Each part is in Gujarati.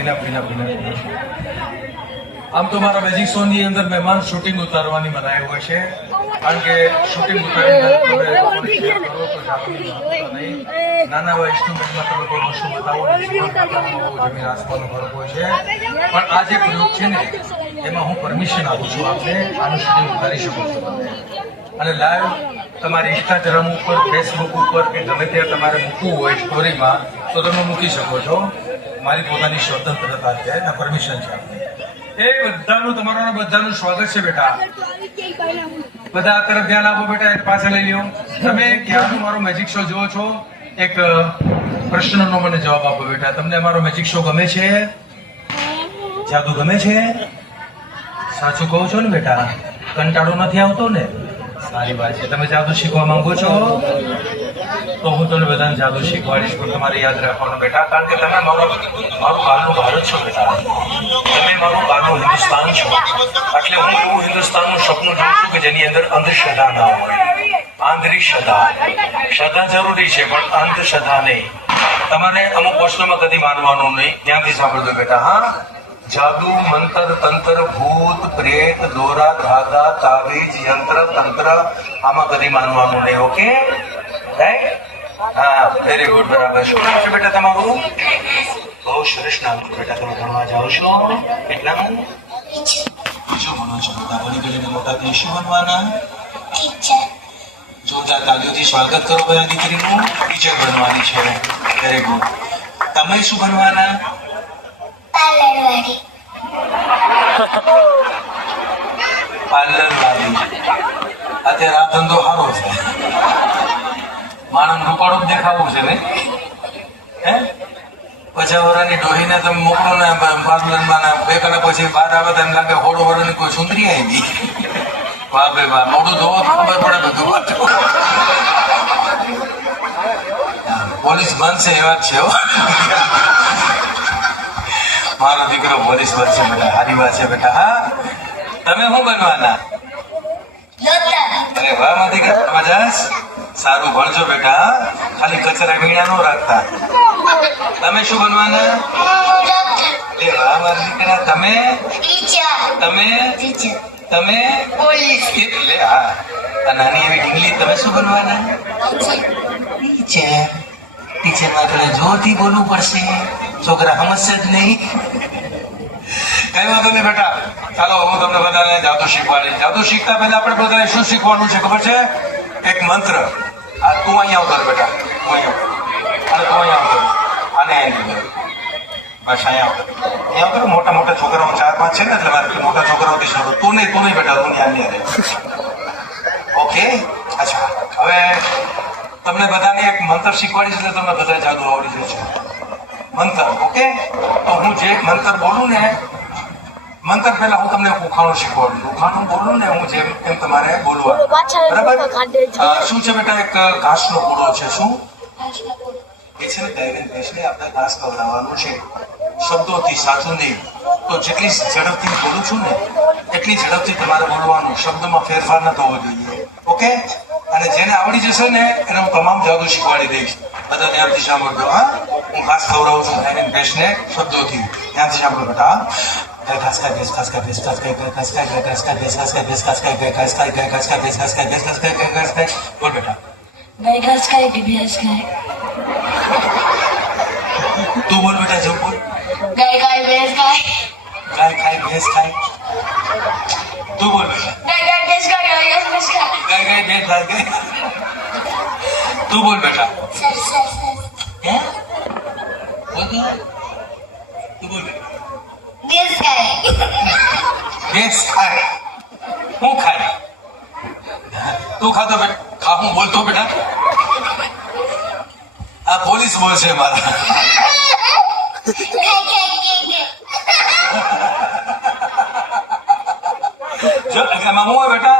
Enough enough enough. આમ તો મારા મેજિક શો ની અંદર મહેમાન શૂટિંગ ઉતારવાની મનાઈ હોય છે, કારણ કે શૂટિંગ નાના એવા ઇન્સ્ટ્રુમેન્ટમાં તમે કોઈ વસ્તુ બતાવો જમીન આસમાનનો ફરક હોય છે. પણ આ જે પ્રયોગ છે ને એમાં હું પરમિશન આપું છું આપને આનું શૂટિંગ ઉતારી શકો છો તમે, અને લાઈવ તમારી ઇન્સ્ટાગ્રામ ઉપર, ફેસબુક ઉપર કે ગમે ત્યાં તમારે મૂકવું હોય સ્ટોરીમાં તો તમે મૂકી શકો છો. મારી પોતાની સ્વતંત્રતા છે અને પરમિશન છે આપને. એ બધાનું તમારું બધાનું સ્વાગત છે બેટા. બધા આ તરફ ધ્યાન આપો બેટા, એક પાસે લઈ લ્યો. તમે ક્યાંનું મારો મેજિક શો જુઓ છો? એક પ્રશ્નનો મને જવાબ આપો બેટા. તમને અમારો મેજિક શો ગમે છે? જાદુ ગમે છે? સાચું કહો છો ને બેટા? કંટાળો નથી આવતો ને? સારી વાત છે. તમે જાદુ શીખવા માંગો છો તો હું તમને બધાને જાદુ શીખવાડીશ, પણ તમારે યાદ રાખવાનું બેટા, કારણ કે તમે મારું કાલનું ભારત છો બેટા, તમે મારું કાલનું હિન્દુસ્તાન છો. એટલે હું એવું હિન્દુસ્તાનનું સપનું જોઉં છું કે જેની અંદર અંધશ્રદ્ધા ના હોય. આંતરિક શ્રદ્ધા જરૂરી છે પણ અંધશ્રદ્ધા નહીં. તમારે અમુક વસ્તુમાં કદી માનવાનું નહીં. ત્યાંથી સાંભળજો બેટા. હા, જાદુ, મંત્ર, તંત્ર, ભૂત, પ્રેત, દોરા, ધાગા, તાવીજ, યંત્ર, તંત્ર આમાં કદી માનવાનું નહીં. ઓકે? હા, વેરી ગુડ. બરાબર. શું નામ છે બેટા તમારું? બહુ સરસ નામ છે બેટા. તમે ભણવા જાઓ છો? કેટલામાં? શું ભણો છો બેટા? ભણી ગયેલી મોટા થઈ શું બનવાના? જોરદાર તાલીઓથી સ્વાગત કરો ભાઈ દીકરીનું. ટીચર બનવાની છે. Very good. તમે શું બનવાના? પાર્લરવાળી. અત્યારે આ ધંધો સારો છે. માણસ રૂપાળો જ દેખાવું છે ને? હે, 50 વર્ષની ડોહીને તમે મોકલો ને પાર્લરમાં, 2 કલાક પછી બહાર આવે તો એમ લાગે 16 વર્ષની કોઈ સુંદરી આવી. વાહ ભાઈ વાહ. મોઢું ધોવો તો ખબર પડે બધું. પોલીસ બનશે એવા જ છે. મારો દીકરો પોલીસ બનશે બેટા. સારી વાત છે બેટા. હા, તમે શું બનવાના? અરે વાહ મારા દીકરા, મજા. સારું ભણજો બેટા. ખાલી કચરા વીણા નો રાખતા. તમે શું બનવાના? એ વાહ મારા દીકરા. તમે તમે પોલીસ. એટલે હા, નાની એવી ઢીંગલી. તમે શું બનવાના? ટીચરમાં થોડે જોરથી બોલવું પડશે, છોકરા સમજશે જ નહીં. કઈ વાંધો નહીં બેટા. ચાલો હું તમને બધાને જાદુ શીખવાડીશ. જાદુ શીખતા પહેલા આપણે બધાને શું શીખવાનું છે ખબર છે? એક મંત્ર. આ તું અહીંયા આવતો બેટા. તું અહીંયા અને તું અહીંયા આવતો. આને અહીંયા બસ અહીંયા આવતો. અહીંયા આવતો. મોટા મોટા છોકરાઓ 4-5 છે ને, એટલે મારે મોટા છોકરાઓથી શરૂ. તું નહીં બેટા, તું અહીંયા રહે. ઓકે? અચ્છા, હવે તમને બધાને એક મંત્ર શીખવાડીશ એટલે તમને બધા જાદુ આવડી જશે. મંત્ર. ઓકે? તો હું જે મંત્ર બોલું ને, મંત્ર પહેલા હું તમને ઉખાણું શીખવાડું. ઉખાણું બોલું ને હું જેમ એમ તમારે બોલવાનું. બરાબર? શું છે બેટા? એક ઘાસનો પૂળો છે. શું એ છે ને? ગાયને ભેંસને આપણે ઘાસ ખવડાવવાનું છે, શબ્દોથી, સાચું નહીં. તો જેટલી ઝડપથી બોલું છું ને એટલી ઝડપથી તમારે બોલવાનું. શબ્દમાં ફેરફાર ન થવો જોઈએ. ઓકે? અને જેને આવડી જશે ને એને હું તમામ જાદુ શીખવાડી દઈશ. બધા ધ્યાનથી સાંભળજો. હા, હું ઘાસ ખવડાવું છું ગાયને ભેંસને શબ્દોથી. ધ્યાનથી સાંભળો બેટા. ઘાસ ખાય ભેંસ, ઘાસ ખાય ભેંસ, ઘાસ ખાય ઘાસ ખાય ઘાસ ખાય ભેંસ, ઘાસ ખાય ભેંસ, ઘાસ ખાય ઘાસ ખાય ઘાસ ખાય ભેંસ, ઘાસ ખાય ભેંસ, ઘાસ ખાય ઘાસ ખાય. બોલ બેટા. ગાય ઘાસ ખાય કે ભેંસ ખાય? તું બોલ બેટા. જો બોલ. ગાય ખાય ભેંસ ખાય. ગાય ખાય ભેંસ ખાય. તું બોલ બેટા. ગાય ગાય ભેંસ ખાય. ગાય ગાય ભેંસ ખાય. ગાય ગાય ભેંસ ખાય. તું બોલ બેટા. હે, બોલ. તું બોલ બેટા. ભેંસ ખાય. ભેંસ ખાય. હું ખાય? તું ખાતો બેટા? ખા. હું બોલતો બેટા? આ પોલીસ બોલશે મારા. જો એમાં હું હોય બેટા,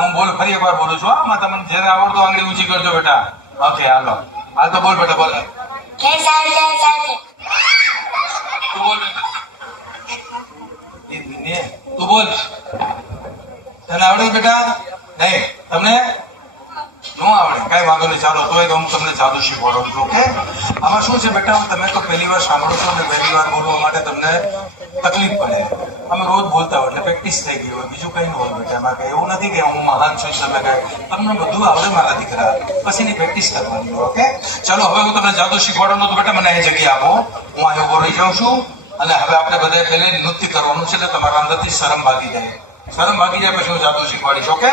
હું બોલ ફરી એકવાર બોલું છું. આમાં તમને જેને આવડતો આંગળી ઊંચી કરજો બેટા. ઓકે, હાલો. હાલ તો બોલ બેટા. બોલ. તું બોલ બેટા. તું બોલ. તને આવડે બેટા? નહીં, તમને ન આવડે. કઈ વાંધો નહીં, ચાલો તોય તો હું તમને જાદુ શીખવાડું છું. ઓકે, આમાં શું છે બેટા, તમે તો પહેલી વાર સાંભળો છો અને પહેલી વાર બોલવા માટે તમને તકલીફ પડે. અમે રોજ બોલતા હોય એટલે પ્રેક્ટિસ થઈ ગઈ હોય, બીજું કઈ ન હોય બેટા. એમાં કઈ એવું નથી કે હું મહાન છું તમે કઈ, તમને બધું આવડે મારા દીકરા, પછીની પ્રેક્ટિસ કરવાની. ઓકે, ચાલો હવે હું તમને જાદુ શીખવાડવાનું તો બેટા મને એ જગ્યા આપો, હું અહીં ઉભો રહી જાઉં છું. અને હવે આપણે બધા પહેલે નૃત્ય કરવાનું છે એટલે તમારા અંદરથી શરમ ભાગી જાય. શરમ ભાગી જાય પછી હું જાદુ શીખવાડીશ. ઓકે,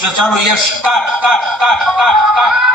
તો ચાલો yes, start start start start start